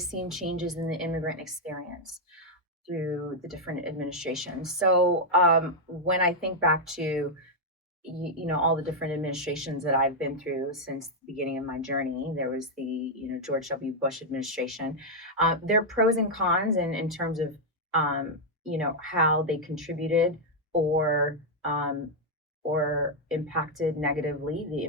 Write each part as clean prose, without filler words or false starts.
always seen changes in the immigrant experience through the different administrations. So when I think back to all the different administrations that I've been through since the beginning of my journey. There was the George W. Bush administration. There are pros and cons in terms of how they contributed or impacted negatively the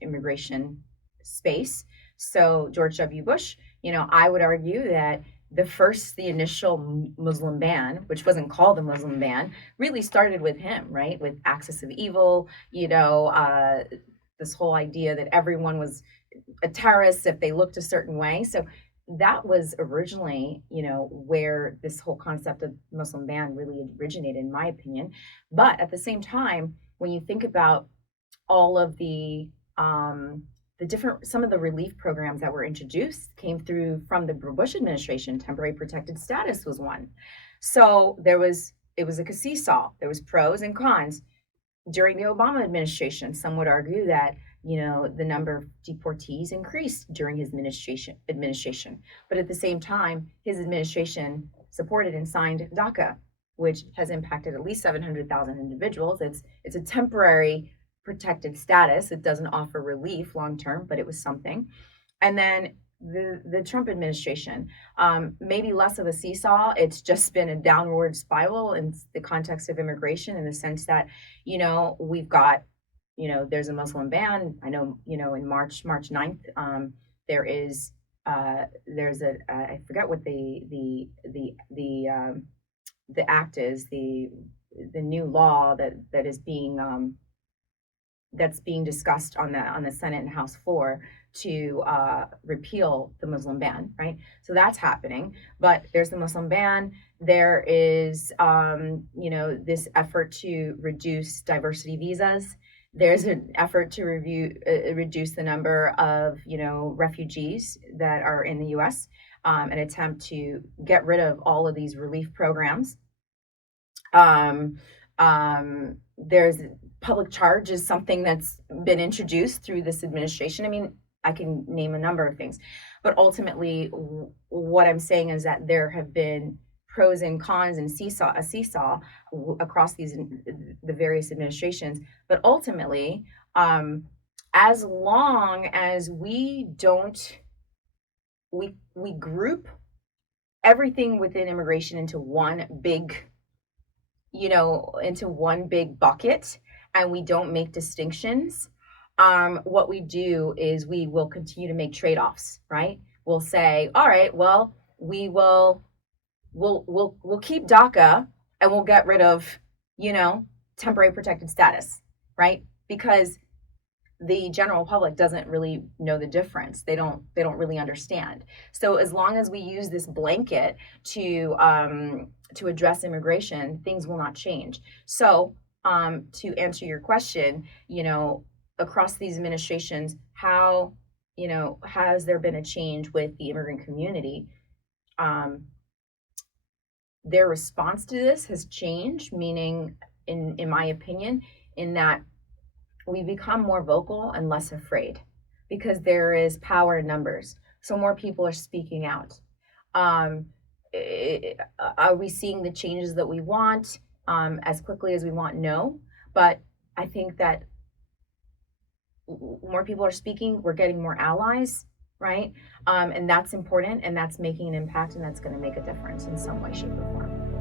immigration space. So George W. Bush, I would argue that the initial Muslim ban, which wasn't called a Muslim ban, really started with him, right? With axis of evil, this whole idea that everyone was a terrorist if they looked a certain way. So that was originally, where this whole concept of Muslim ban really originated, in my opinion. But at the same time, when you think about all of some of the relief programs that were introduced came through from the Bush administration. Temporary protected status was one. So it was like a seesaw. There was pros and cons. During the Obama administration, some would argue that the number of deportees increased during his administration. But at the same time, his administration supported and signed DACA, which has impacted at least 700,000 individuals. It's a temporary protected status. It doesn't offer relief long term, but it was something. And then the Trump administration, maybe less of a seesaw. It's just been a downward spiral in the context of immigration, in the sense that we've got there's a Muslim ban. I know in March 9th, there's I forget what the act is, the new law that is being that's being discussed on the Senate and House floor to repeal the Muslim ban, right? So that's happening. But there's the Muslim ban. There is, this effort to reduce diversity visas. There's an effort to reduce the number of, refugees that are in the U.S., an attempt to get rid of all of these relief programs. There's public charge is something that's been introduced through this administration. I mean, I can name a number of things, but ultimately what I'm saying is that there have been pros and cons and a seesaw across the various administrations. But ultimately, as long as we group everything within immigration into one big bucket, and we don't make distinctions, what we do is we will continue to make trade-offs, right? We'll say, all right, well, we'll keep DACA and we'll get rid of, temporary protected status, right? Because the general public doesn't really know the difference. They don't really understand. So as long as we use this blanket to address immigration, things will not change. So to answer your question, across these administrations, how has there been a change with the immigrant community? Their response to this has changed, meaning, in my opinion, in that we become more vocal and less afraid, because there is power in numbers. So more people are speaking out. Are we seeing the changes that we want as quickly as we want? No. But I think that more people are speaking, we're getting more allies, right? And that's important, and that's making an impact, and that's going to make a difference in some way, shape, or form.